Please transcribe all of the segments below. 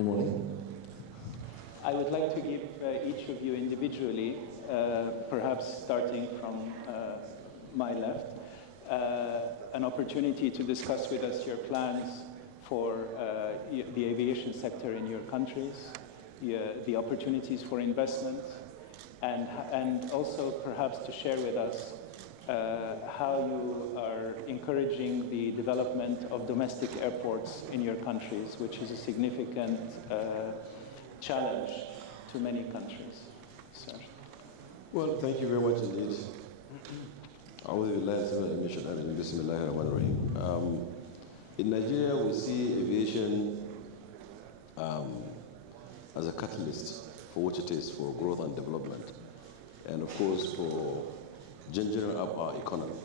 Good morning. I would like to give each of you individually, perhaps starting from my left, an opportunity to discuss with us your plans for the aviation sector in your countries, the opportunities for investment, and also perhaps to share with us how you are encouraging the development of domestic airports in your countries, which is a significant challenge to many countries. Sir. Well, thank you very much indeed. In Nigeria, we see aviation as a catalyst for what it is, for growth and development, and of course for gingering up our economy,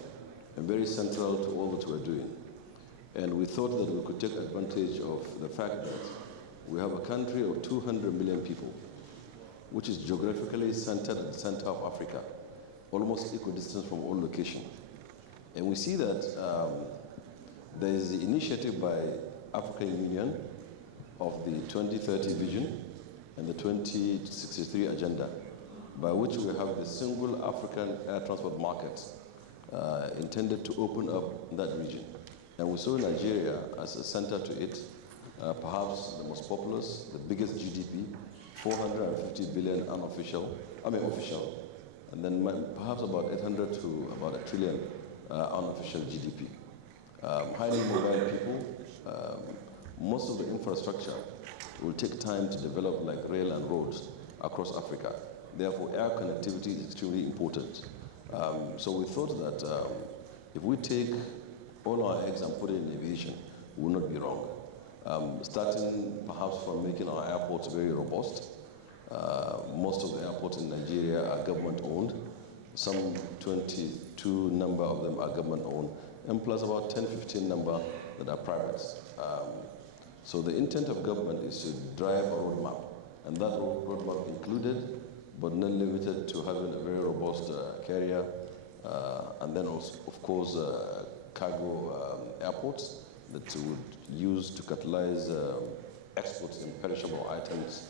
and very central to all that we're doing. And we thought that we could take advantage of the fact that we have a country of 200 million people, which is geographically centered at the center of Africa, almost equidistant from all locations. And we see that there is the initiative by African Union of the 2030 vision and the 2063 agenda, by which we have the single African air transport market intended to open up that region. And we saw Nigeria as a center to it, perhaps the most populous, the biggest GDP, 450 billion official, and then perhaps about 800 to about $1 trillion unofficial GDP. Highly mobile people, most of the infrastructure will take time to develop, like rail and roads across Africa. Therefore, air connectivity is extremely important. So we thought that if we take all our eggs and put it in aviation, we will not be wrong. Starting perhaps from making our airports very robust. Most of the airports in Nigeria are government-owned. Some 22 number of them are government-owned, and plus about 10, 15 number that are private. So the intent of government is to drive a roadmap, and that roadmap included, but not limited to, having a very robust carrier, and then also, of course, cargo airports that would use to catalyze exports in perishable items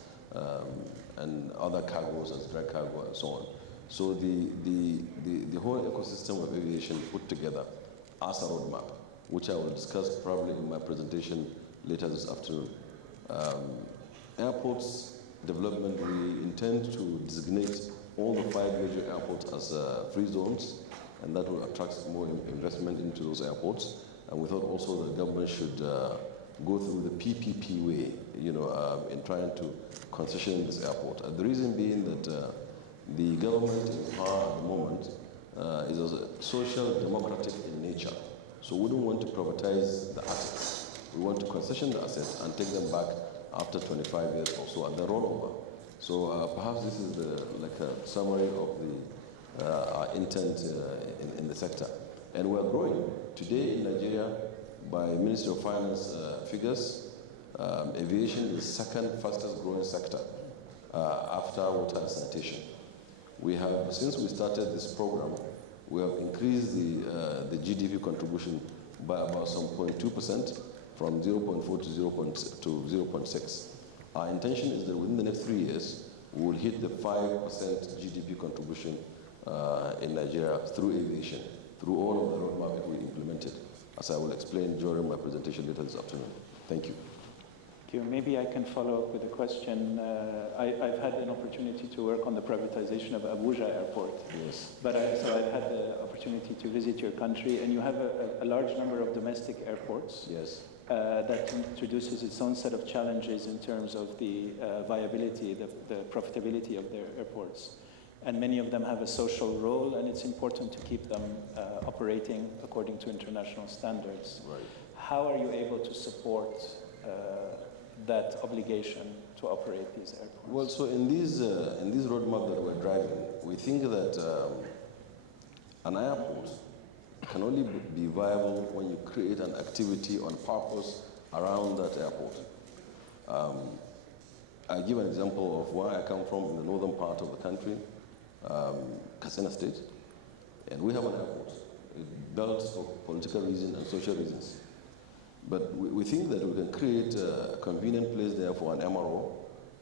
and other cargoes as dry cargo and so on. So the whole ecosystem of aviation put together as a roadmap, which I will discuss probably in my presentation later this afternoon. Airports development, we intend to designate all the 5 major airports as free zones, and that will attract more investment into those airports. And we thought also the government should go through the PPP way, in trying to concession this airport. The reason being that the government in power at the moment is a social democratic in nature. So we don't want to privatize the assets. We want to concession the assets and take them back after 25 years or so, and then roll over. So perhaps this is like a summary of our intent in the sector. And we're growing. Today in Nigeria, by Ministry of Finance figures, aviation is the second fastest growing sector after water and sanitation. We have, since we started this program, we have increased the GDP contribution by about some 0.2%, from 0.4 to 0.6. Our intention is that within the next 3 years, we will hit the 5% GDP contribution in Nigeria through aviation, through all of the roadmap that we implemented, as I will explain during my presentation later this afternoon. Thank you. Thank you. Maybe I can follow up with a question. I've had an opportunity to work on the privatization of Abuja Airport. Yes. But so I've had the opportunity to visit your country, and you have a large number of domestic airports. Yes. That introduces its own set of challenges in terms of the viability, the profitability of their airports. And many of them have a social role, and it's important to keep them operating according to international standards. Right. How are you able to support that obligation to operate these airports? Well, so in this roadmap that we're driving, we think that an airport can only be viable when you create an activity on purpose around that airport. I'll give an example of where I come from in the northern part of the country, Katsina State, and we have an airport. It's built for political reasons and social reasons. But we think that we can create a convenient place there for an MRO,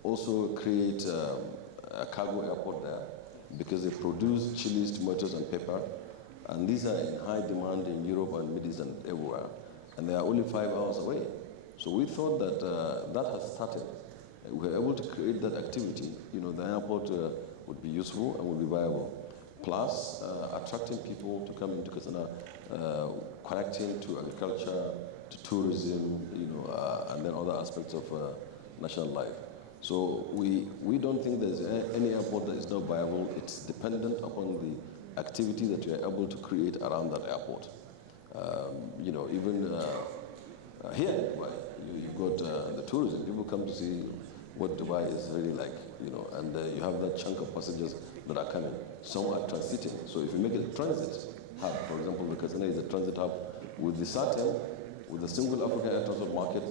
also create a cargo airport there, because they produce chilies, tomatoes, and pepper, and these are in high demand in Europe and Middle East and everywhere, and they are only 5 hours away. So we thought that that has started. We were able to create that activity. You know, the airport would be useful and would be viable. Plus, attracting people to come into Katsina, connecting to agriculture, to tourism, you know, and then other aspects of national life. So we don't think there's any airport that is not viable. It's dependent upon the activity that you are able to create around that airport. You know, even here in Dubai, you've got the tourism. People come to see what Dubai is really like, you know, and you have that chunk of passengers that are coming. Some are transiting. So if you make it a transit hub, for example, the Katsina is a transit hub with the SATEM, with the single African air transport market,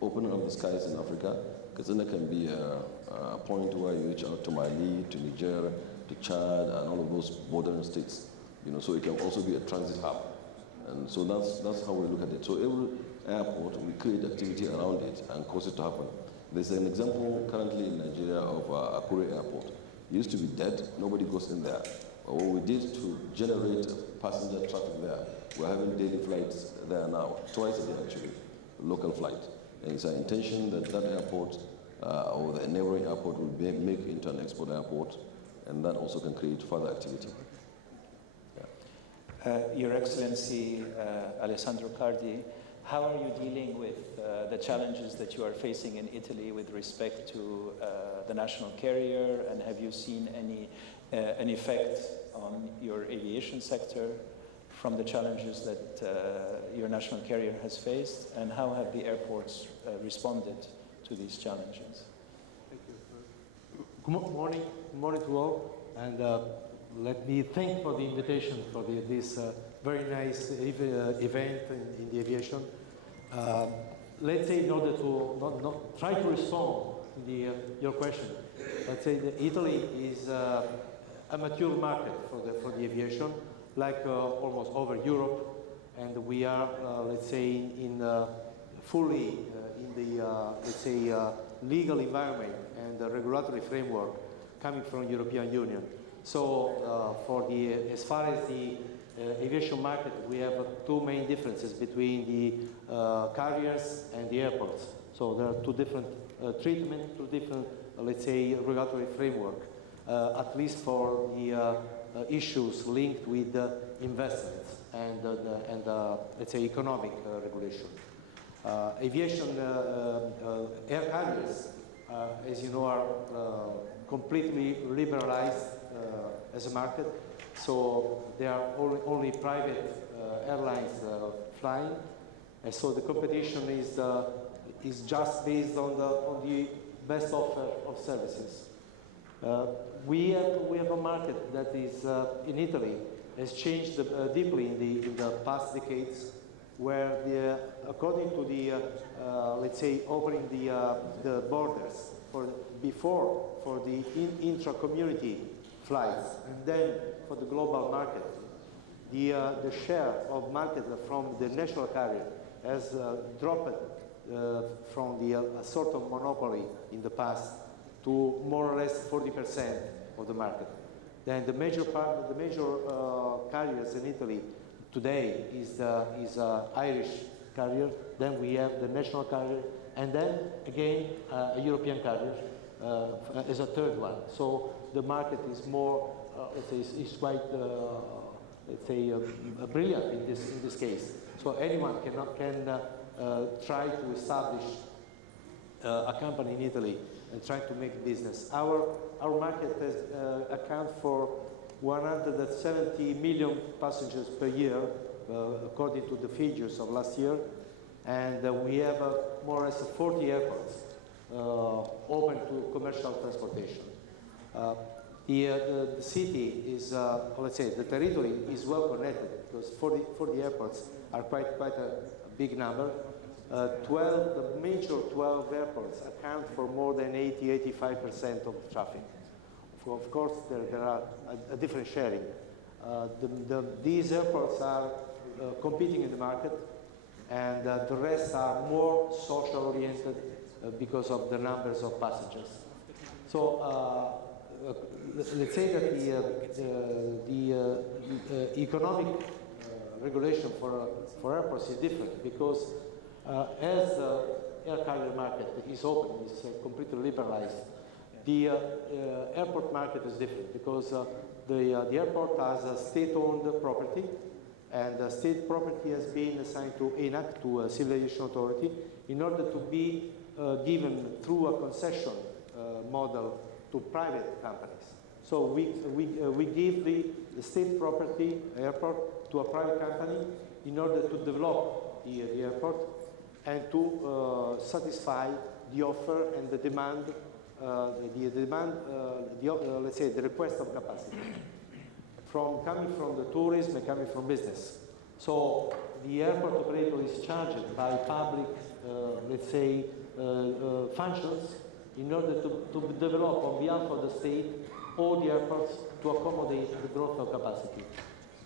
opening up the skies in Africa, Katsina can be a point where you reach out to Mali, to Niger, to Chad, and all of those bordering states. You know, so it can also be a transit hub. And so that's how we look at it. So every airport, we create activity around it and cause it to happen. There's an example currently in Nigeria of Akure Airport. It used to be dead, nobody goes in there. But what we did to generate passenger traffic there, we're having daily flights there now, twice a day actually, local flight. And it's our intention that that airport or the neighboring airport will make into an export airport, and that also can create further activity. Your Excellency, Alessandro Cardi, how are you dealing with the challenges that you are facing in Italy with respect to the national carrier, and have you seen an effect on your aviation sector from the challenges that your national carrier has faced, and how have the airports responded to these challenges? Thank you. Good morning. Good morning to all, and let me thank for the invitation for this very nice event in the aviation. Let's say in order to not try to respond to your question, let's say that Italy is a mature market for the aviation, like almost over Europe, and we are let's say in fully in the let's say legal environment and the regulatory framework coming from European Union. So as far as the aviation market, we have two main differences between the carriers and the airports. So there are two different treatments, two different, let's say, regulatory framework, at least for the issues linked with investments and let's say, economic regulation. Aviation air carriers, as you know, are completely liberalized as a market. So there are only private airlines flying, and so the competition is just based on the best offer of services. We have a market that is in Italy has changed deeply in the past decades, where according to the let's say opening the borders before for the intra-community flights, and then for the global market, the share of market from the national carrier has dropped from the sort of monopoly in the past to more or less 40% of the market. Then the major carriers in Italy today is Irish carrier. Then we have the national carrier, and then again a European carrier as a third one. So the market is more, let's say, is quite, let's say, brilliant in this case. So anyone can try to establish a company in Italy and try to make business. Our market accounts for 170 million passengers per year, according to the figures of last year, and we have more or less 40 airports open to commercial transportation. The city is, let's say, the territory is well connected because 40 airports are quite a big number. The major 12 airports account for more than 80–85% of the traffic. Of course, there are a different sharing. These airports are competing in the market. and the rest are more social-oriented because of the numbers of passengers. So let's say that the economic regulation for airports is different because as the air carrier market is open, is completely liberalized, the airport market is different because the airport has a state-owned property, and the state property has been assigned to ENAC, to a Civil Aviation Authority, in order to be given through a concession model to private companies. So we give the state property airport to a private company in order to develop the airport and to satisfy the offer and the demand, let's say the request of capacity, coming from the tourism and coming from business. So the airport operator is charged by public, let's say, functions in order to develop on behalf of the state all the airports to accommodate the growth of capacity.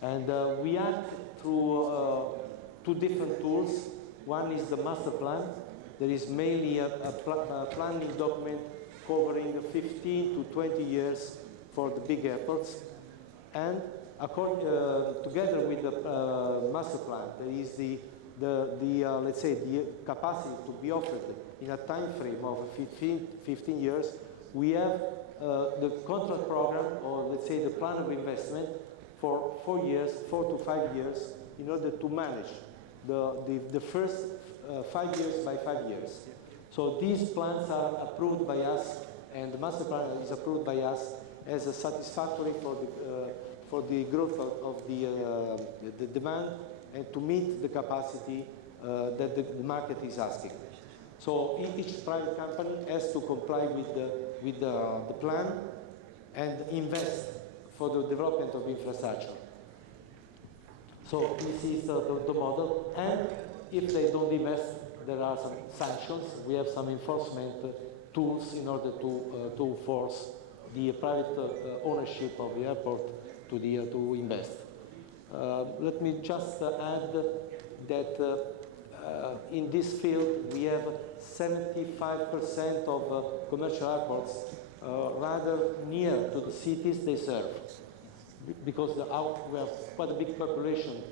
And we act through two different tools. One is the master plan. There is mainly a planning document covering 15 to 20 years for the big airports. And together with the master plan, there is let's say, the capacity to be offered in a time frame of 15 years. We have the contract program, or let's say the plan of investment for 4 to 5 years, in order to manage the first 5 years by 5 years. So these plans are approved by us, and the master plan is approved by us as a satisfactory for the growth of the demand and to meet the capacity that the market is asking. So each private company has to comply with the plan and invest for the development of infrastructure. So this is the model, and if they don't invest, there are some sanctions. We have some enforcement tools in order to force the private ownership of the airport to invest. Let me just add that in this field we have 75% of commercial airports rather near to the cities they serve, because we have quite a big population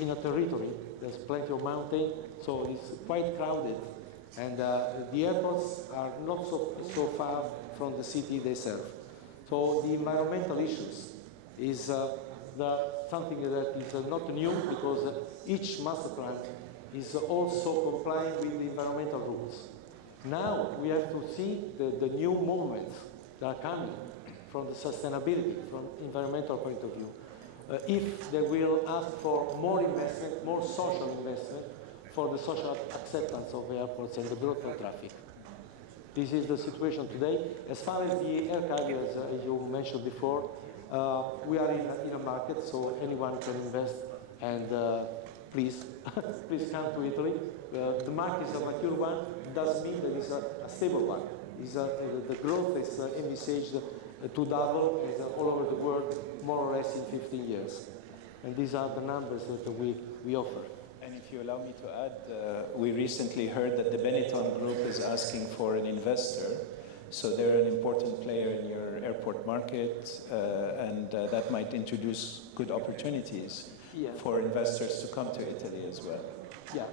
in a territory. There's plenty of mountain, so it's quite crowded, and the airports are not so far from the city they serve. So the environmental issues is something that is not new, because each master plan is also complying with the environmental rules. Now we have to see the new movements that are coming from the sustainability, from environmental point of view. If they will ask for more investment, more social investment, for the social acceptance of the airports and the growth of traffic. This is the situation today. As far as the air carriers, as you mentioned before, we are in a market, so anyone can invest, and please come to Italy. The market is a mature one. It doesn't mean that it's a stable one. The growth is envisaged to double all over the world, more or less in 15 years. And these are the numbers that we offer. And if you allow me to add, we recently heard that the Benetton Group is asking for an investor. So they're an important player in your airport market, and that might introduce good opportunities for investors to come to Italy as well. Yeah,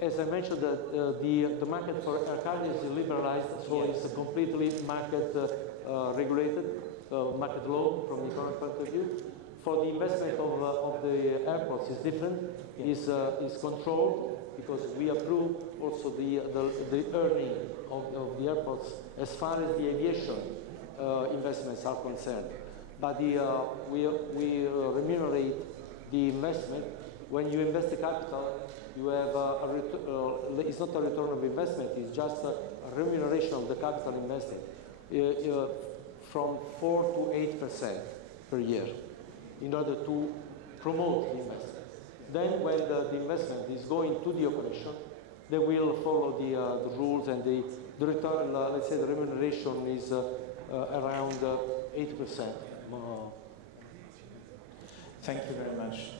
as I mentioned, the market for air carriers is liberalized, so it's a completely market regulated, market law from the economic point of view. For the investment of the airports is different, is controlled, because we approve also the earning of the airports as far as the aviation investments are concerned. But we remunerate the investment. When you invest the capital, you have it's not a return of investment, it's just a remuneration of the capital invested from 4 to 8% per year in order to promote the investment. Then when the investment is going to the operation, they will follow the rules, and the return, let's say the remuneration is around 8%. Thank you very much.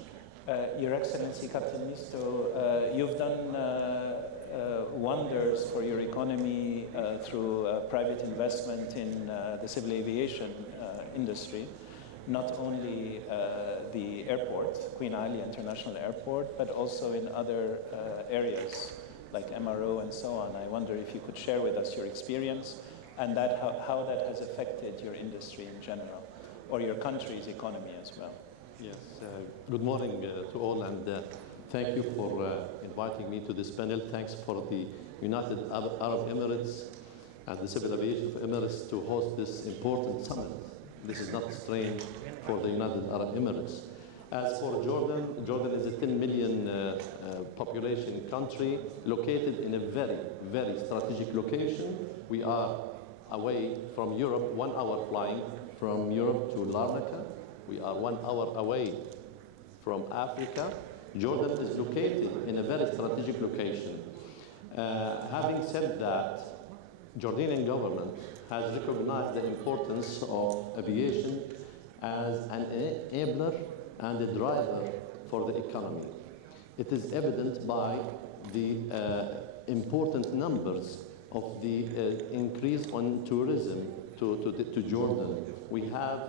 Your Excellency, Captain Misto, you've done wonders for your economy through private investment in the civil aviation industry, not only the airport, Queen Ali International Airport, but also in other areas like MRO and so on. I wonder if you could share with us your experience and how that has affected your industry in general, or your country's economy as well. Yes, good morning to all, and thank you for inviting me to this panel. Thanks for the United Arab Emirates and the Civil Aviation of Emirates to host this important summit. This is not strange for the United Arab Emirates. As for Jordan, Jordan is a 10 million population country located in a very, very strategic location. We are away from Europe, 1 hour flying from Europe to Larnaca. We are 1 hour away from Africa. Jordan is located in a very strategic location. Having said that, Jordanian government has recognized the importance of aviation as an enabler and a driver for the economy. It is evident by the important numbers of the increase on tourism to Jordan. We have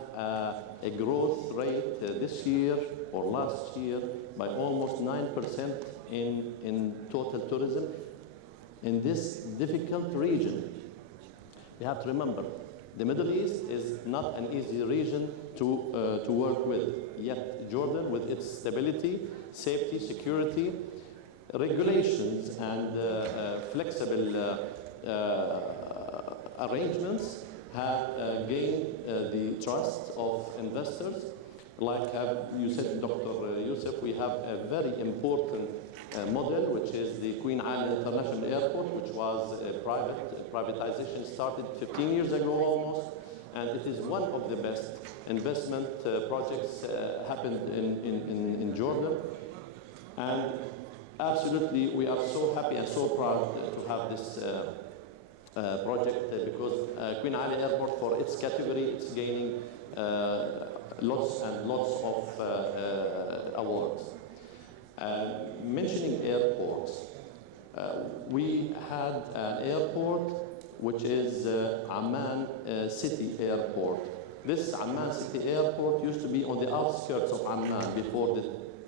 a growth rate this year or last year by almost 9% in total tourism. In this difficult region, you have to remember, the Middle East is not an easy region to work with. Yet Jordan, with its stability, safety, security, regulations, and flexible arrangements have gained the trust of investors. Like you said, Dr. Youssef, we have a very important model, which is the Queen Ali International Airport, which was privatization started 15 years ago almost, and it is one of the best investment projects happened in Jordan. And absolutely, we are so happy and so proud to have this project because Queen Ali Airport, for its category, it's gaining lots and lots of awards. Mentioning airports, we had an airport which is Amman City Airport. This Amman City Airport used to be on the outskirts of Amman before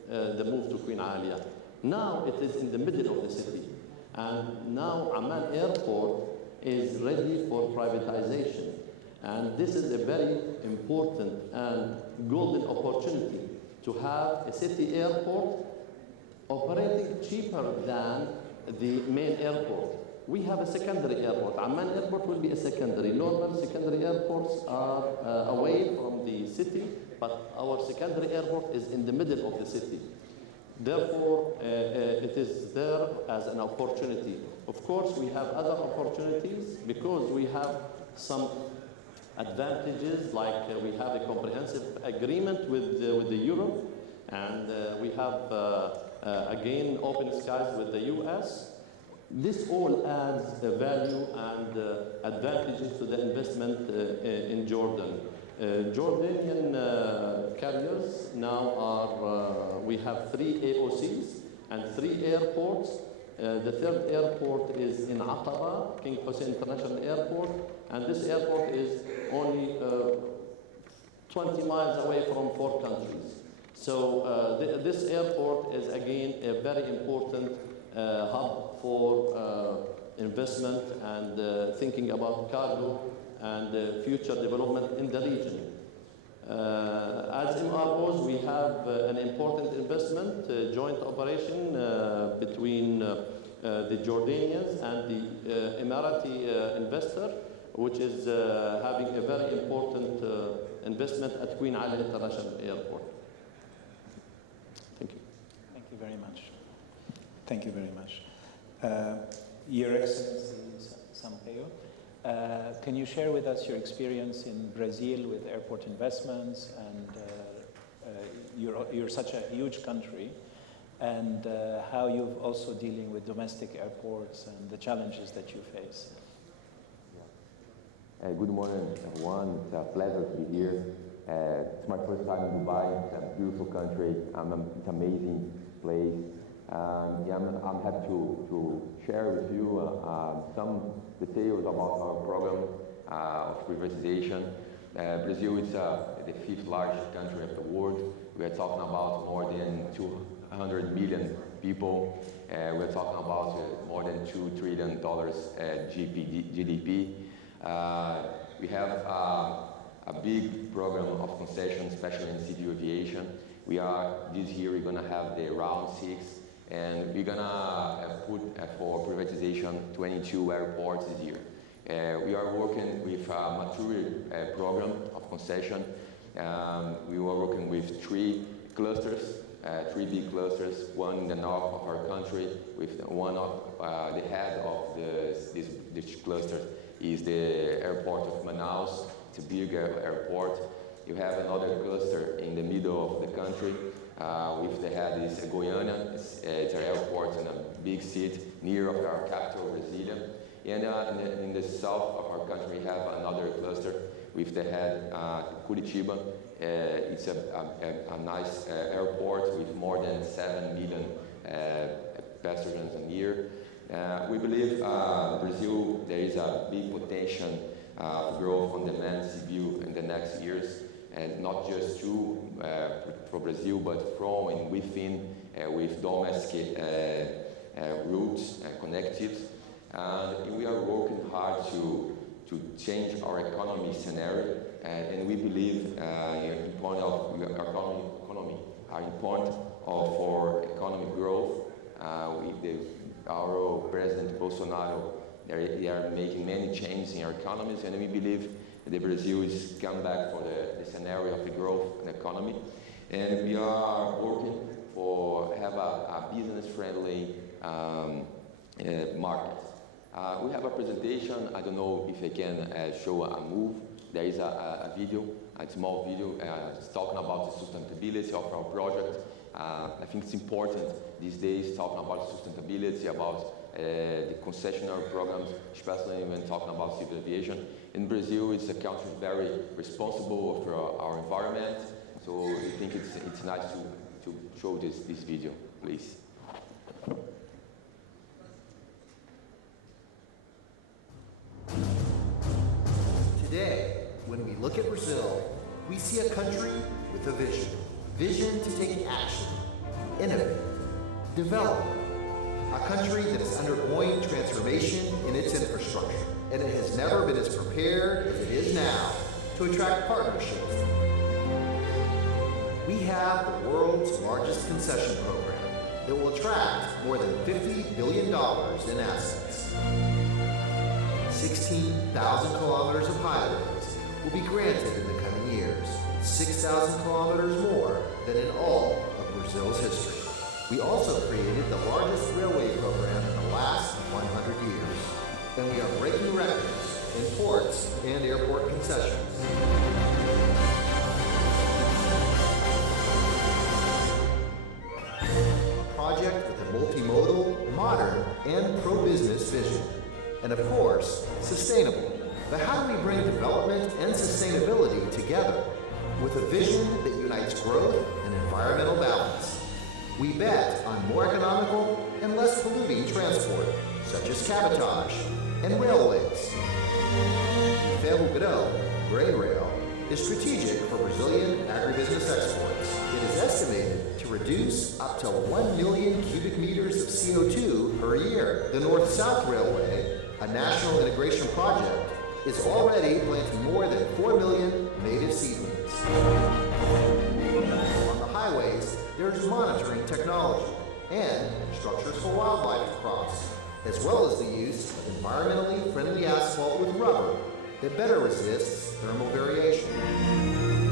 the move to Queen Alia. Now it is in the middle of the city. And now Amman Airport is ready for privatization. And this is a very important and golden opportunity to have a city airport operating cheaper than the main airport. We have a secondary airport. Amman Airport will be a secondary. Normal secondary airports are away from the city, but our secondary airport is in the middle of the city. Therefore, it is there as an opportunity. Of course, we have other opportunities because we have some advantages, like we have a comprehensive agreement with the Europe, and we have, again, open skies with the US. This all adds value and advantages to the investment in Jordan. Jordanian carriers now are, we have 3 AOCs and 3 airports. The 3rd airport is in Aqaba, King Hussein International Airport, and this airport is only 20 miles away from 4 countries. So this airport is again a very important hub for investment and thinking about cargo and future development in the region. As MROs, we have an important investment, joint operation between the Jordanians and the Emirati investor, which is having a very important investment at Queen Ali International Airport. Thank you. Thank you very much. Thank you very much. Your Excellency Sampaio, can you share with us your experience in Brazil with airport investments? And you're such a huge country, and how you're also dealing with domestic airports and the challenges that you face. Good morning, everyone. It's a pleasure to be here It's my first time in Dubai. It's a beautiful country. It's an amazing place. Yeah, I'm happy to share with you some details about our program of privatization. Brazil is the 5th largest country of the world. We are talking about more than 200 million people. We're talking about more than $2 trillion GDP. We have a big program of concessions, especially in civil aviation. This year we're gonna have the round 6, and we're gonna put for privatization 22 airports this year. We are working with a mature program of concession. We were working with 3 clusters, 3 big clusters, one in the north of our country, with one of the head of this cluster is the airport of Manaus. It's a big airport. You have another cluster in the middle of the country, with the head is Goiânia. It's an airport in a big city near of our capital, Brasilia. And in the south of our country, we have another cluster with the head Curitiba. It's a nice airport with more than 7 million passengers a year. We believe Brazil, there is a big potential growth on demand civil in the next years, and not just for Brazil, but from and within with domestic routes and connectives. And we are working hard to change our economy scenario, and we believe in point of economy are important for economic growth. Our President Bolsonaro, they are making many changes in our economies, and we believe that Brazil is come back for the scenario of the growth in the economy. And we are working for have a business-friendly market. We have a presentation. I don't know if I can show a move. There is a video, a small video, talking about the sustainability of our project. I think it's important these days talking about sustainability, about the concessionary programs, especially when talking about civil aviation. In Brazil, it's a country very responsible for our environment, so I think it's nice to show this video, please. Today, when we look at Brazil, we see a country with a vision. Vision to take action, innovate, develop. A country that is undergoing transformation in its infrastructure, and it has never been as prepared as it is now to attract partnerships. We have the world's largest concession program that will attract more than $50 billion in assets. 16,000 kilometers of highways will be granted in the coming years, 6,000 kilometers more than in all of Brazil's history. We also created the largest railway program in the last 100 years, and we are breaking records in ports and airport concessions. A project with a multimodal, modern, and pro-business vision. And of course, sustainable. But how do we bring development and sustainability together with a vision that unites growth and environmental balance? We bet on more economical and less polluting transport, such as cabotage and railways. Ferrogrão grain rail is strategic for Brazilian agribusiness exports. It is estimated to reduce up to 1 million cubic meters of CO2 per year. The North-South Railway, a national integration project, is already planting more than 4 million native seedlings. On the highways, there's monitoring technology and structures for wildlife to cross, as well as the use of environmentally friendly asphalt with rubber that better resists thermal variation.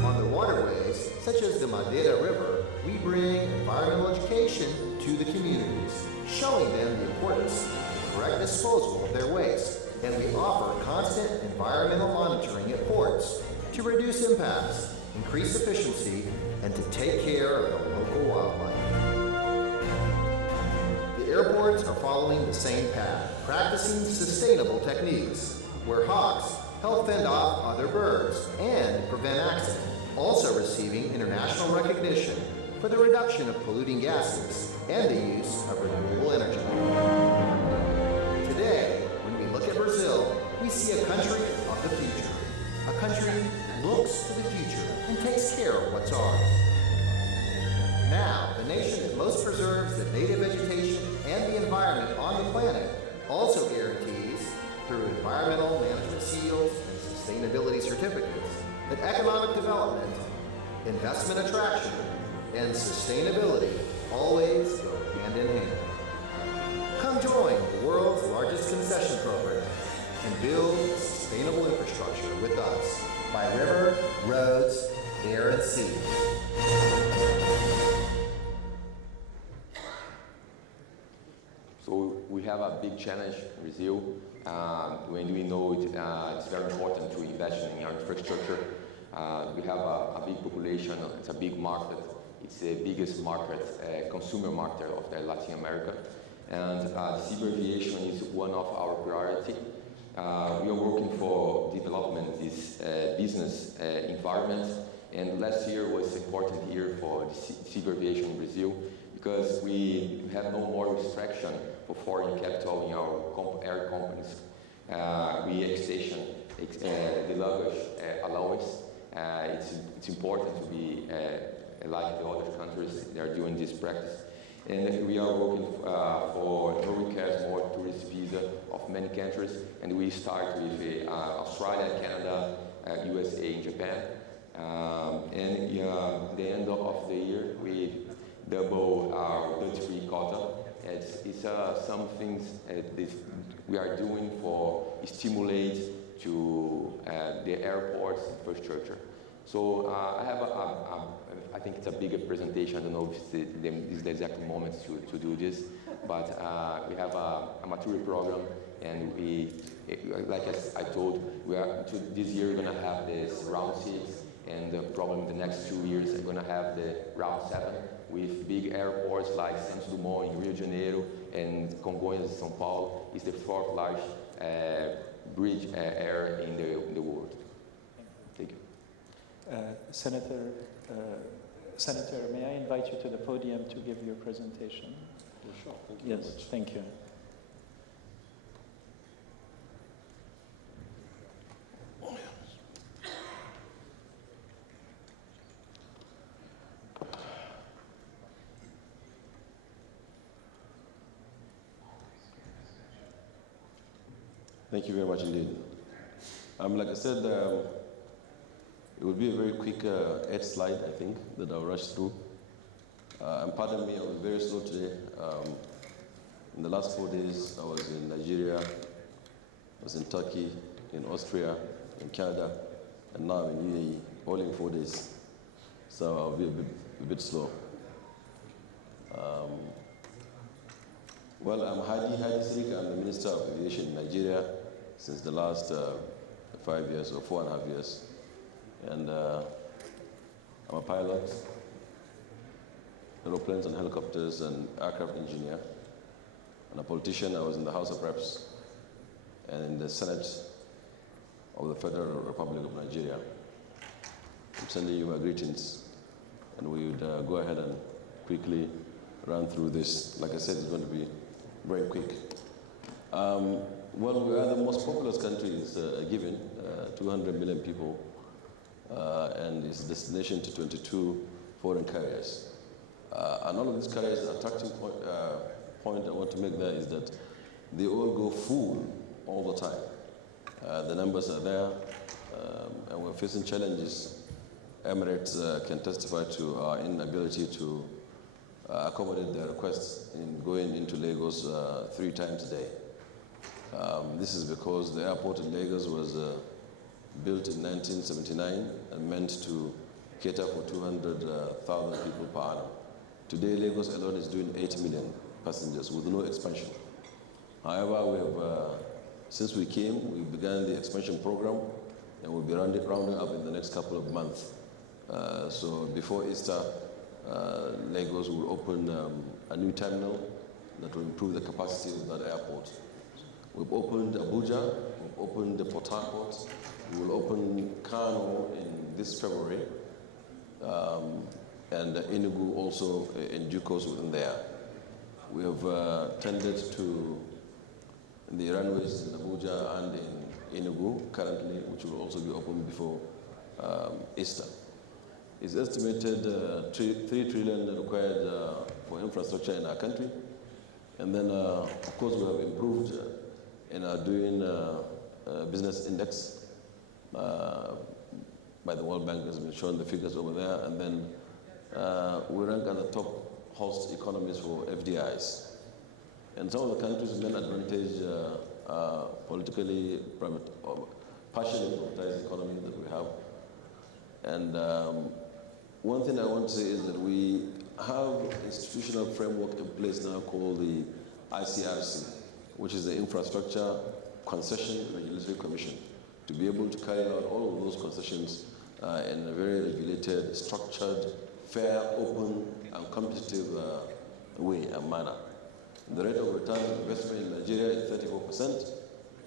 On the waterways, such as the Madeira River, we bring environmental education to the communities, showing them the importance of correct disposal of their waste, and we offer constant environmental monitoring at ports to reduce impacts, increase efficiency, and to take care of the local wildlife. The airports are following the same path, practicing sustainable techniques, where hawks help fend off other birds and prevent accidents. also receiving international recognition for the reduction of polluting gases and the use of renewable energy. Today, when we look at Brazil, we see a country of the future. A country that looks to the future and takes care of what's ours. Now, the nation that most preserves the native vegetation and the environment on the planet also guarantees, through environmental management seals and sustainability certificates, that economic development, investment attraction, and sustainability always go hand in hand. Come join the world's largest concession program and build sustainable infrastructure with us by river, roads, air, and sea. So we have a big challenge in Brazil. When we know it's very important to invest in our infrastructure. We have a big population, it's a big market. It's the biggest market, consumer market of Latin America. And civil aviation is one of our priority. We are working for development this business environment. And last year was an important year for the civil aviation in Brazil because we have no more restriction for foreign capital in our air companies. We extension the luggage allowance. It's important to be like the other countries that are doing this practice. And we are working for no request more tourist visa of many countries. And we start with Australia, Canada, USA, and Japan. And the end of the year, we double our duty-free quota. It's some things we are doing for stimulate to the airport's infrastructure. So I have I think it's a bigger presentation. I don't know if this is the exact moment to do this, but we have a mature program, and we, like I told, this year we're gonna have this round 6, and probably in the next 2 years we're gonna have the round 7 with big airports like Santos Dumont in Rio de Janeiro and Congonhas in São Paulo. It's the 4th largest bridge air in the world. Thank you. Senator, may I invite you to the podium to give your presentation? Sure. Thank you. Yes, thank you. Thank you very much indeed. Like I said, it will be a very quick 8 slide, I think, that I'll rush through. And pardon me, I was very slow today. In the last 4 days, I was in Nigeria, I was in Turkey, in Austria, in Canada, and now in UAE, all in 4 days. So I'll be a bit slow. Well, I'm Hadi Sidik. I'm the Minister of Aviation in Nigeria since the last 5 years or 4.5 years. And I'm a pilot, aeroplanes and helicopters and aircraft engineer. And a politician. I was in the House of Reps and in the Senate of the Federal Republic of Nigeria. I'm sending you my greetings, and we would go ahead and quickly run through this. Like I said, it's going to be very quick. Well, we are the most populous country, is given, 200 million people, and it's a destination to 22 foreign carriers. And all of these carriers, the attracting point I want to make there is that they all go full all the time. The numbers are there, and we're facing challenges. Emirates can testify to our inability to accommodate their requests in going into Lagos 3 times a day. This is because the airport in Lagos was built in 1979 and meant to cater for 200,000 people per annum. Today, Lagos alone is doing 8 million passengers with no expansion. However, we have, since we came, we began the expansion program, and we'll be rounding up in the next couple of months. So before Easter, Lagos will open a new terminal that will improve the capacity of that airport. We've opened Abuja, we've opened the Port Harcourt, we will open Kano in this February, and Enugu also in due course within there. We have tended to the runways in Abuja and in Enugu currently, which will also be open before Easter. It's estimated 3 trillion required for infrastructure in our country. And then, of course, we have improved in our doing business index by the World Bank. Has been shown the figures over there. And then we rank as the top host economies for FDIs. And some of the countries' main advantage politically private, or partially privatized economy that we have. And one thing I want to say is that we have institutional framework in place now called the ICRC, which is the Infrastructure Concession Regulatory Commission, to be able to carry out all of those concessions in a very regulated, structured, fair, open, and competitive way and manner. The rate of return on investment in Nigeria is 34%,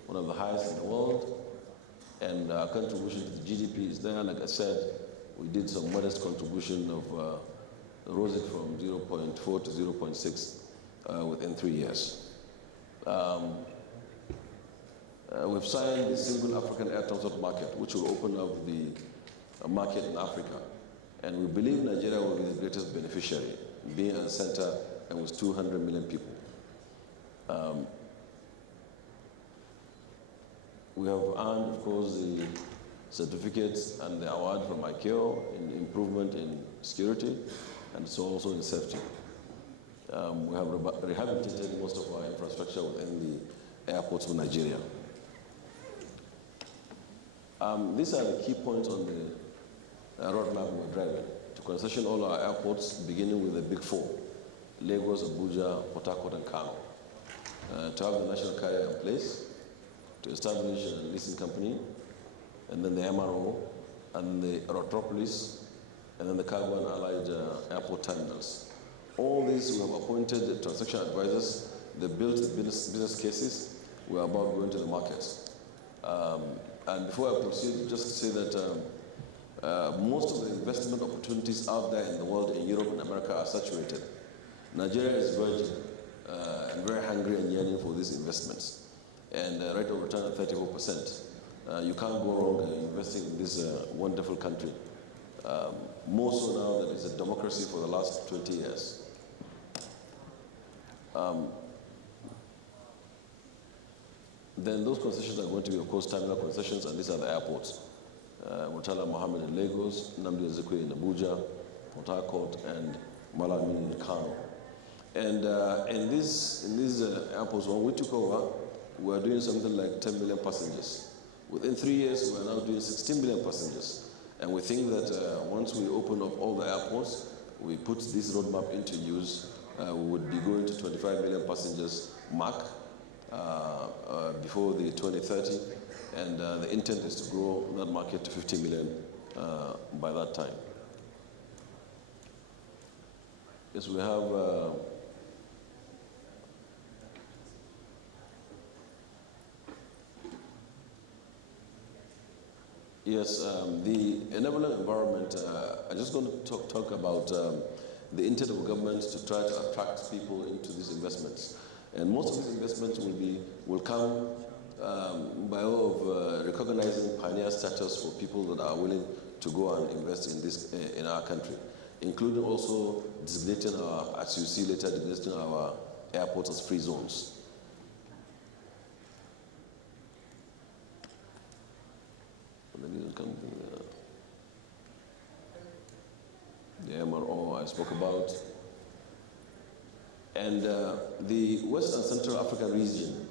one of the highest in the world, and our contribution to the GDP is there. Like I said, we did some modest contribution of rose it from 0.4 to 0.6 within 3 years. We've signed the Single African Air Transport Market, which will open up the market in Africa. And we believe Nigeria will be the greatest beneficiary, being at the center and with 200 million people. We have earned, of course, the certificates and the award from ICAO in improvement in security and so also in safety. We have rehabilitated most of our infrastructure within the airports of Nigeria. These are the key points on the roadmap we're driving. To concession all our airports, beginning with the big four: Lagos, Abuja, Port Harcourt, and Kano. To have the national carrier in place, to establish a leasing company, and then the MRO, and the Aerotropolis, and then the cargo and allied airport terminals. All these, we have appointed transaction advisors. They built the business cases. We're about going to the markets. And before I proceed, just to say that most of the investment opportunities out there in the world, in Europe and America, are saturated. Nigeria is virgin and very hungry and yearning for these investments. And rate of return at 34%. You can't go wrong investing in this wonderful country. More so now that it's a democracy for the last 20 years. Then those concessions are going to be, of course, terminal concessions, and these are the airports. Murtala Mohammed in Lagos, Nnamdi Azikiwe in Abuja, Port Harcourt, and Malami in Kano. And in these airports, when we took over, we were doing something like 10 million passengers. Within 3 years, we are now doing 16 million passengers. And we think that once we open up all the airports, we put this roadmap into use, we would be going to 25 million passengers mark before the 2030. And the intent is to grow that market to 50 million by that time. Yes, we have the enabling environment. I'm just going to talk about the intent of government to try to attract people into these investments. And most of these investments will come by way of recognizing pioneer status for people that are willing to go and invest in this in our country, including also designating our, as you see later, designating our airports as free zones. The MRO I spoke about. And the West and Central African region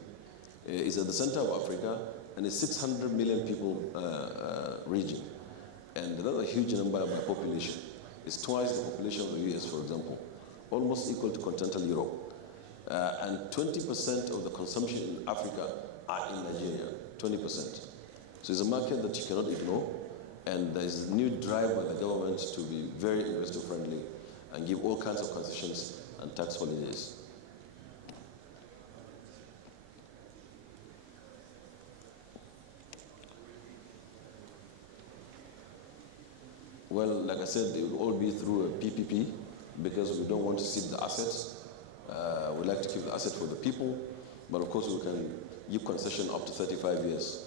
is at the center of Africa, and it's 600 million people region. And that's a huge number by population. It's twice the population of the US, for example, almost equal to continental Europe. And 20% of the consumption in Africa are in Nigeria, 20%. So it's a market that you cannot ignore, and there's a new drive by the government to be very investor friendly and give all kinds of concessions and tax holidays. Well, like I said, it will all be through a PPP because we don't want to cede the assets. We like to keep the asset for the people, but of course we can give concession up to 35 years.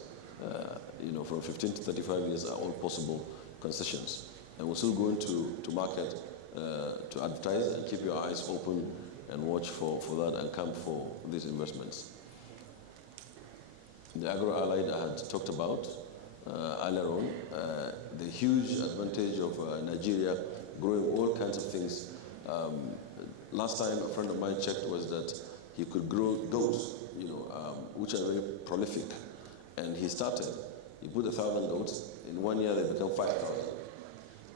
From 15 to 35 years are all possible concessions. And we're still going to market to advertise and keep your eyes open and watch for that and come for these investments. The agro-allied I had talked about earlier on, the huge advantage of Nigeria growing all kinds of things. Last time a friend of mine checked was that he could grow goats, which are very prolific. And he started, he put 1,000 goats, in 1 year they become 5,000.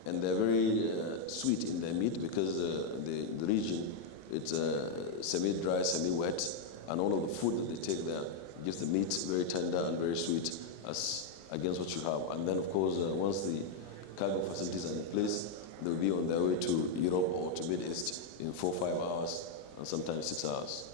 And they're very sweet in their meat because the region, it's semi-dry, semi-wet, and all of the food that they take there gives the meat very tender and very sweet as against what you have. And then, of course, once the cargo facilities are in place, they'll be on their way to Europe or to Middle East in 4 or 5 hours, and sometimes 6 hours.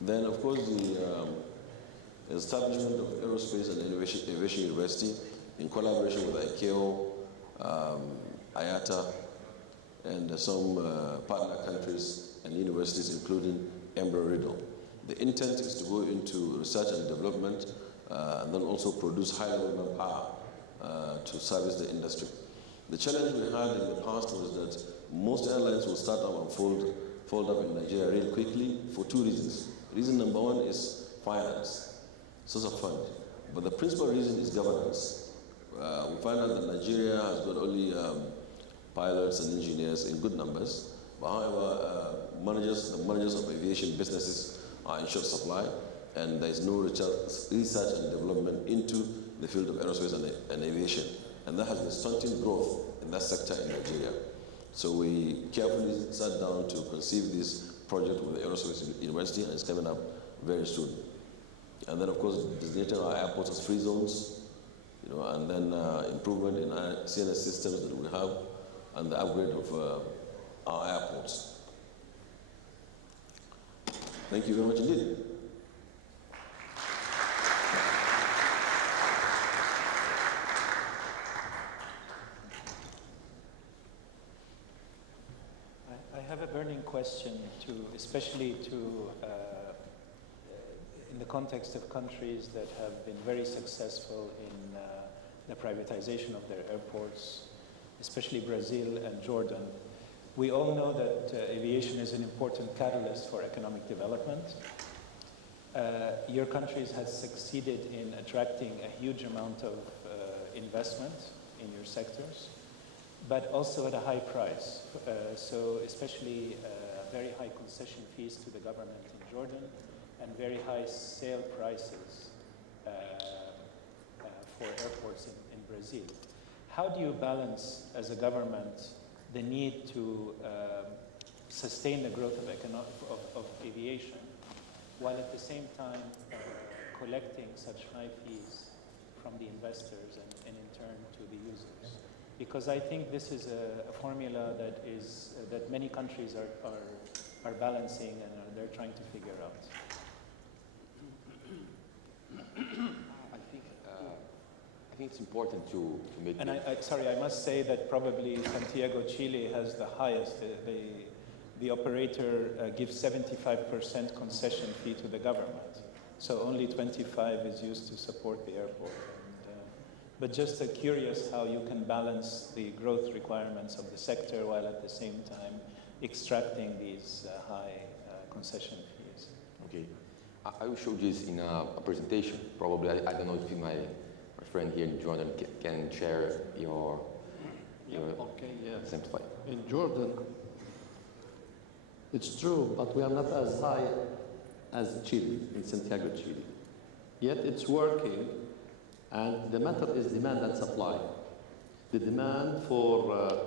Then, of course, the establishment of Aerospace and Aviation University in collaboration with ICAO, IATA, and some partner countries and universities, including Embry-Riddle. The intent is to go into research and development and then also produce high-level manpower to service the industry. The challenge we had in the past was that most airlines will start up and fold up in Nigeria really quickly for 2 reasons. Reason number 1 is finance, source of fund. But the principal reason is governance. We find out that Nigeria has got only pilots and engineers in good numbers. But however, the managers of aviation businesses are in short supply, and there is no research and development into the field of aerospace and aviation. And that has been stunting growth in that sector in Nigeria. So we carefully sat down to conceive this project with the Aerospace University, and it's coming up very soon. And then, of course, designating our airports as free zones, and then improvement in our CNS systems that we have, and the upgrade of our airports. Thank you very much indeed. I have a burning question, especially in the context of countries that have been very successful in the privatization of their airports, especially Brazil and Jordan. We all know that aviation is an important catalyst for economic development. Your countries has succeeded in attracting a huge amount of investment in your sectors, but also at a high price. So especially very high concession fees to the government in Jordan and very high sale prices for airports in Brazil. How do you balance, as a government, the need to sustain the growth of aviation, while at the same time collecting such high fees from the investors and in turn to the users? Because I think this is a formula that many countries are balancing and they're trying to figure out. I think it's important to make. And sorry, I must say that probably Santiago, Chile has the highest. The operator gives 75% concession fee to the government, so only 25% is used to support the airport. But just curious how you can balance the growth requirements of the sector while at the same time extracting these high concession fees. Okay, I will show this in a presentation. Probably, I don't know if my friend here in Jordan can share your simplified. In Jordan, it's true, but we are not as high as Chile, in Santiago, Chile. Yet it's working, and the matter is demand and supply. The demand for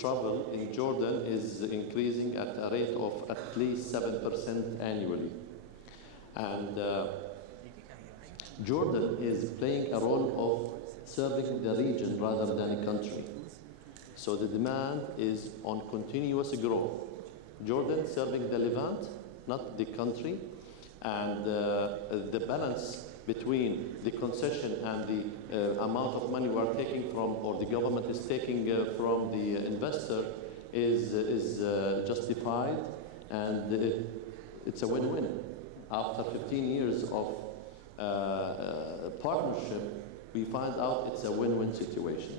travel in Jordan is increasing at a rate of at least 7% annually. And Jordan is playing a role of serving the region rather than a country. So the demand is on continuous growth. Jordan serving the Levant, not the country, and the balance between the concession and the amount of money we are taking from, or the government is taking from the investor is justified, and it's a win-win. After 15 years of partnership, we find out it's a win-win situation.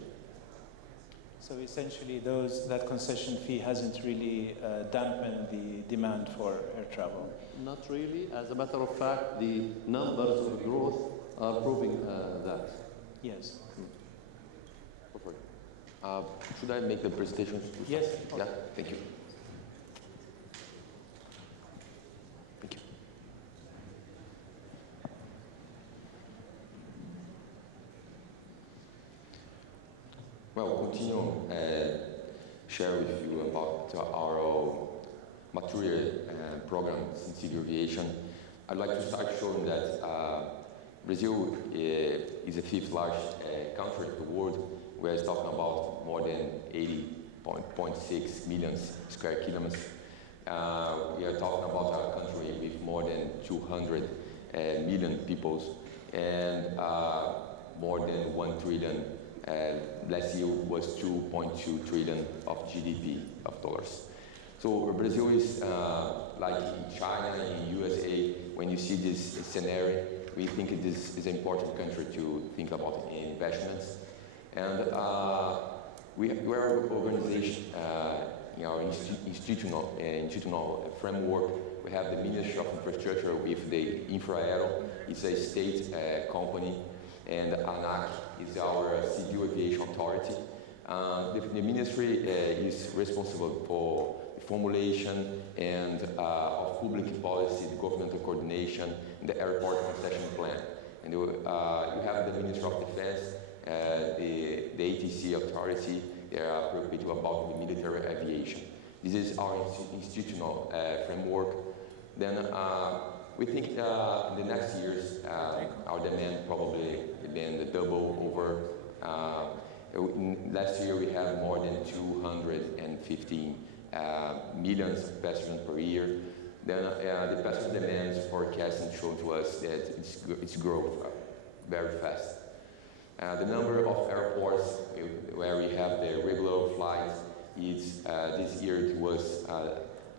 So essentially, that concession fee hasn't really dampened the demand for air travel. Not really. As a matter of fact, the numbers of growth are proving that. Yes. Go for it. Should I make the presentation? Yes. Yeah, thank you. Thank you. Well, continue share with you about our material program in civil aviation. I'd like to start showing that Brazil is the fifth largest country in the world. We're talking about more than 80.6 million square kilometers. We are talking about a country with more than 200 million people and more than 1 trillion. Last year was 2.2 trillion of GDP of dollars. So Brazil is like in China, in USA. When you see this scenario, we think this is an important country to think about investments. And we are an organization, in our institutional framework. We have the Ministry of Infrastructure with the Infraero. It's a state company, and ANAC is our civil aviation authority. The ministry is responsible for the formulation and of public policy, the governmental coordination, and the airport concession plan. And you have the Ministry of Defense, the ATC authority. They are preoccupied about the military aviation. This is our institutional framework. Then we think in the next years, our demand probably been double over. Last year we had more than 215 million passengers per year. Then the passenger demand forecasting showed to us that it's growth very fast. The number of airports where we have the regular flights is this year it was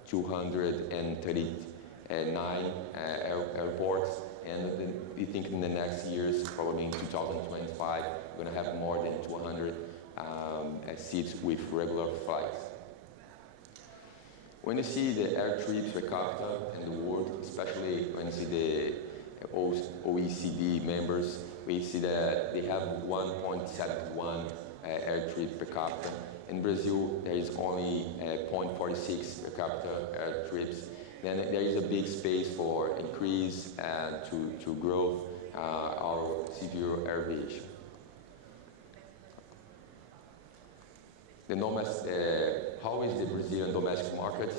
239 airports, and then we think in the next years, probably in 2025, we're going to have more than 200 seats with regular flights. When you see the air trips per capita in the world, especially when you see the OECD members, we see that they have 1.71 air trips per capita. In Brazil, there is only 0.46 per capita air trips. Then there is a big space for increase and to grow our civil aviation. How is the Brazilian domestic market?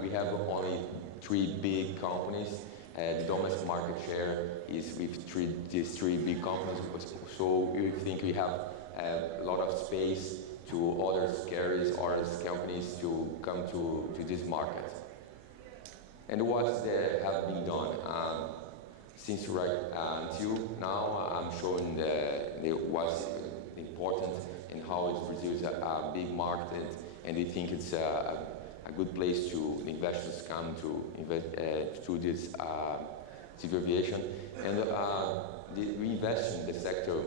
We have only 3 big companies. The domestic market share is with these three big companies. So we think we have a lot of space to other carriers, other companies to come to this market. And what have been done since until now? I'm showing what's important and how Brazil is a big market, and we think it's a good place to investors come to invest to this civil aviation. And we invest in the sector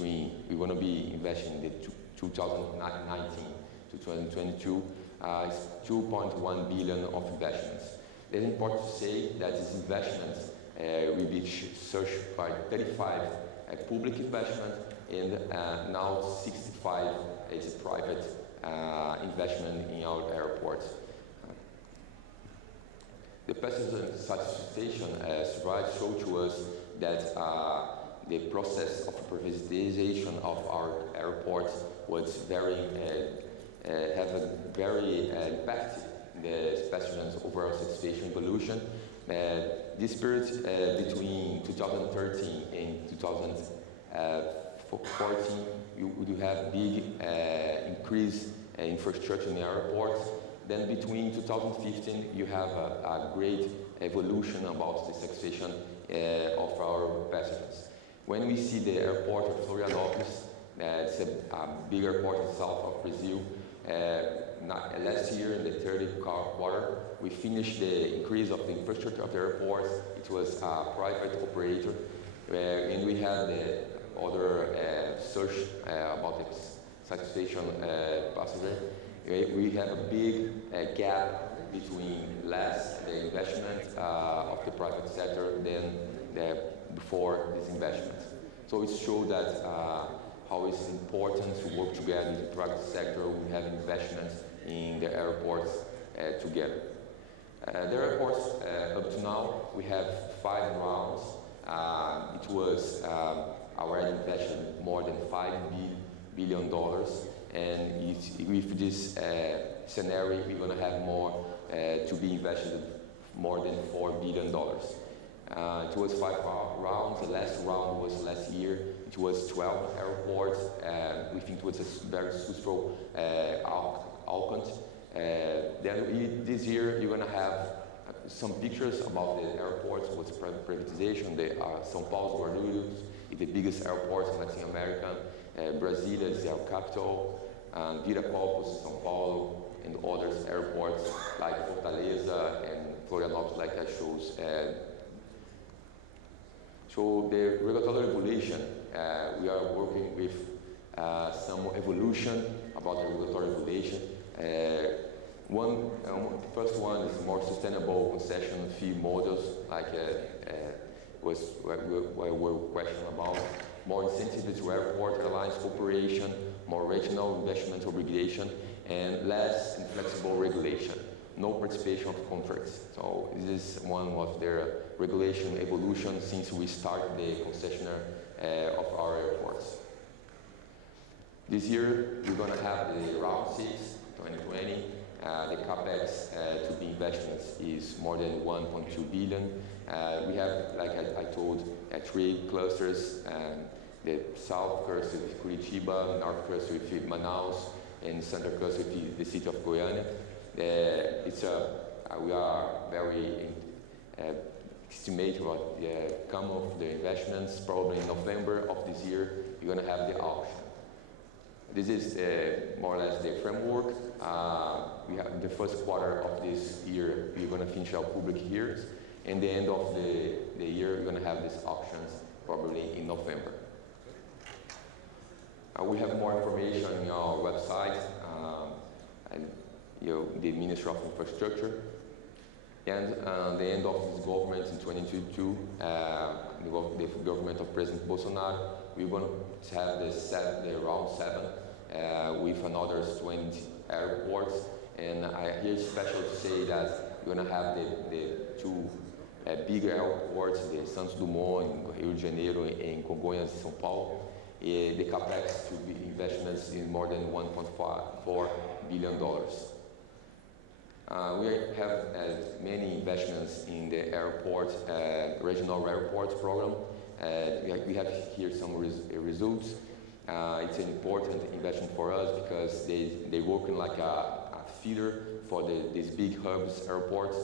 we want to be investing in the 2019 to 2022. It's 2.1 billion of investments. It's important to say that these investments will be searched by 35 public investment, and now 65 is private investment in our airports. The passenger satisfaction slide showed to us that the process of privatization of our airports was very have a very impact the passengers' overall satisfaction evolution. This period between 2013 and 2014, you would have big increase in infrastructure in the airports. Then between 2015, you have a great evolution about the satisfaction of our passengers. When we see the airport of Florianópolis, it's a big airport in the south of Brazil. Last year, in the third quarter, we finished the increase of the infrastructure of the airport. It was a private operator, and we had the other search about the satisfaction passenger. We have a big gap between the investment of the private sector than before this investment. So it shows that how it's important to work together with the private sector. We have investments in the airports together. The airports, up to now, we have 5 rounds. It was already invested more than $5 billion, and with this scenario, we're going to have more to be invested, more than $4 billion. It was 5 rounds. The last round was last year. It was 12 airports. We think it was a very successful outcome. Then this year, you're going to have some pictures about the airports with privatization. São Paulo, Guarulhos, is the biggest airport in Latin America. Brasilia is our capital. Viracopos, São Paulo, and other airports like Fortaleza and Florianópolis, like I shows. So the regulatory regulation, we are working with some evolution about the regulatory regulation. The first one is more sustainable concession fee models, like we were questioned about. More incentives to airport airlines cooperation, more regional investment obligation, and less inflexible regulation. No participation of contracts. So this is one of their regulation evolution since we started the concessionaire of our airports. This year, we're going to have the round 6, 2020. The capex to be investments is more than 1.2 billion. We have, like I told, 3 clusters. The south cluster with Curitiba, north cluster with Manaus, and central cluster with the city of Goiânia. We are very estimate what the come of the investments. Probably in November of this year, you're going to have the auction. This is more or less the framework. We have the first quarter of this year, we're going to finish our public hearings. And the end of the year, we're going to have these auctions probably in November. We have more information on our website and the Ministry of Infrastructure. And the end of this government in 2022, the government of President Bolsonaro, we're going to have the round 7 with another 20 airports. And I hear special to say that we're going to have the 2 big airports, the Santos Dumont in Rio de Janeiro and Congonhas in São Paulo. The capex to be investments in more than $1.4 billion. We have many investments in the airport, regional airports program. We have here some results. It's an important investment for us because they work in like a feeder for these big hubs airports.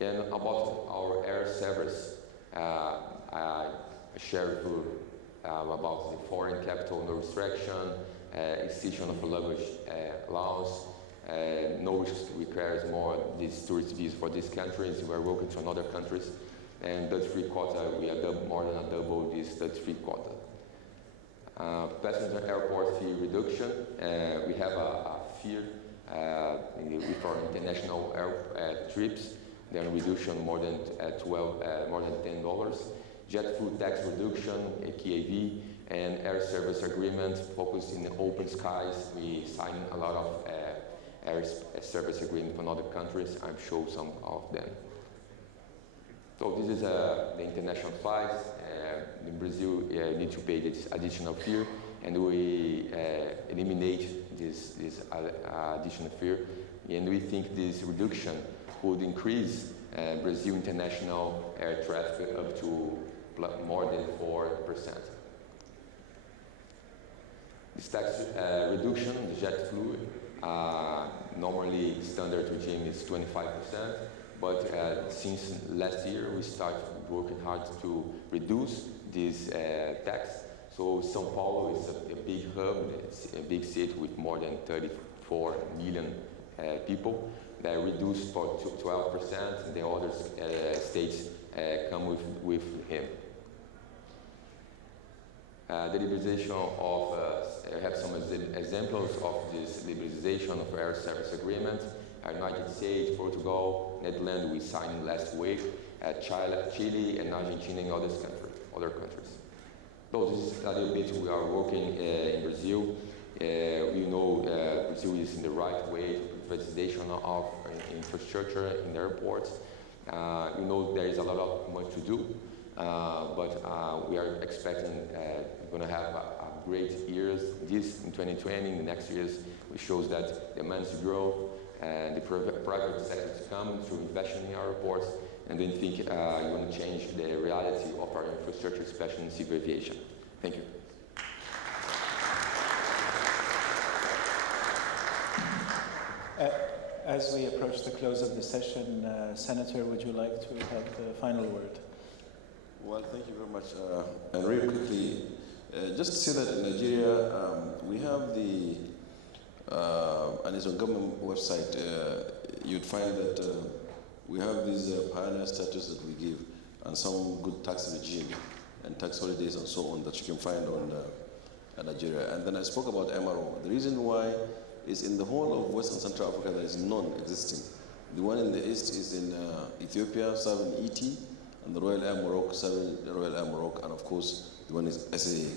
And about our air service, I shared about the foreign capital no restriction, extension of luggage laws, no requires more these tourist visas for these countries. We are working to other countries, and duty-free quota, we are more than double this duty-free quota. Passenger airport fee reduction, we have a fee with our international trips, then reduction more than $10. Jet fuel tax reduction, KAV, and air service agreement focused in open skies. We signed a lot of air service agreements from other countries. I'll show some of them. So this is the international flights. In Brazil, you need to pay this additional fee, and we eliminate this additional fee. And we think this reduction would increase Brazil international air traffic up to more than 4%. This tax reduction, the jet fuel, normally standard regime is 25%. But since last year, we started working hard to reduce this tax. So São Paulo is a big hub, it's a big city with more than 34 million people. That reduced for 12%, and the other states come with him. The liberalization of, I have some examples of this liberalization of air service agreement. United States, Portugal, Netherlands, we signed last week, Chile and Argentina and other countries. So this is a little bit we are working in Brazil. We know Brazil is in the right way to privatization of infrastructure in the airports. We know there is a lot of much to do, but we are expecting we're going to have a great years. This in 2020, in the next years, which shows that demand to grow and the private sector to come to invest in our airports, and then think you want to change the reality of our infrastructure, especially in civil aviation. Thank you. As we approach the close of the session, Senator, would you like to have the final word? Well, thank you very much. And really quickly, just to say that in Nigeria, we have the, and it's on government website, you'd find that we have these pioneer status that we give and some good tax regime and tax holidays and so on that you can find on Nigeria. And then I spoke about MRO. The reason why is in the whole of West and Central Africa there is none existing. The one in the east is in Ethiopia, serving ET, and the Royal Air Morocco, serving the Royal Air Morocco, and of course the one is SAA.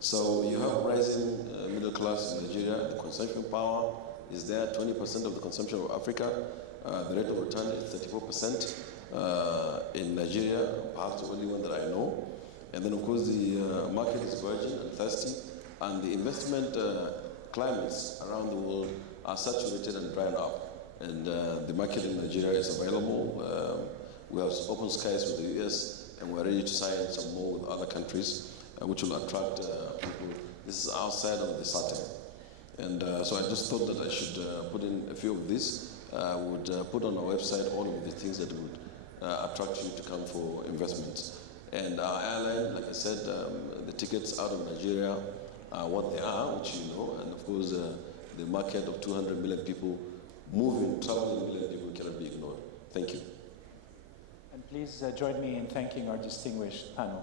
So you have rising middle class in Nigeria. The consumption power is there, 20% of the consumption of Africa. The rate of return is 34% in Nigeria, perhaps the only one that I know. And then of course the market is virgin and thirsty, and the investment climates around the world are saturated and drying up. And the market in Nigeria is available. We have open skies with the US, and we're ready to sign some more with other countries, which will attract people. This is outside of the Saturn. And so I just thought that I should put in a few of these. I would put on our website all of the things that would attract you to come for investments. And our airline, like I said, the tickets out of Nigeria are what they are, which you know, and of course the market of 200 million people, traveling million people cannot be ignored. Thank you. And please join me in thanking our distinguished panel.